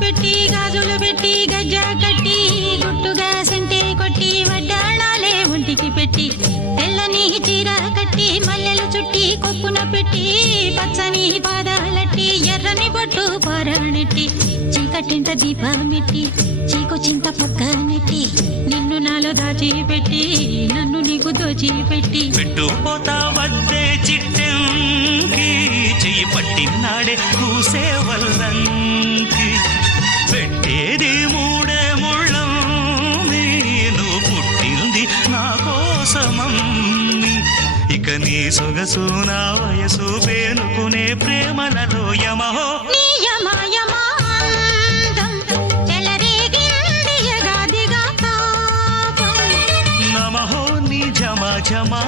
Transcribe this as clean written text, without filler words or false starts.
పెట్టి గాజులు పెట్టి గజ్జా కట్టి గుట్టుగా సెంటే కొట్టి వడ్డాణాలే ఒంటికి పెట్టి తెల్లని చీర కట్టి మల్లెలు చుట్టి కొప్పున పెట్టి పచ్చని పాదాలట్టి ఎర్రని బొట్టు పారాణెట్టి చీకటింట దీపమెట్టి చీకు చింత పక్క నెట్టి నిన్ను నాలో దాచిపెట్టి నన్ను నీకు దోచిపెట్టి పెట్టుపోతా వద్దే చిట్టంకి చెయ్యి పట్టినాడే కూసే వల్లంకి పెట్టేది మూడే ముళ్ళం నువ్వు పుట్టింది నా కోసమమ్మి ఇక నీ సొగసు నా వయసు పేనుకునే ప్రేమలలో యమహో నమహో నీ జమా జమా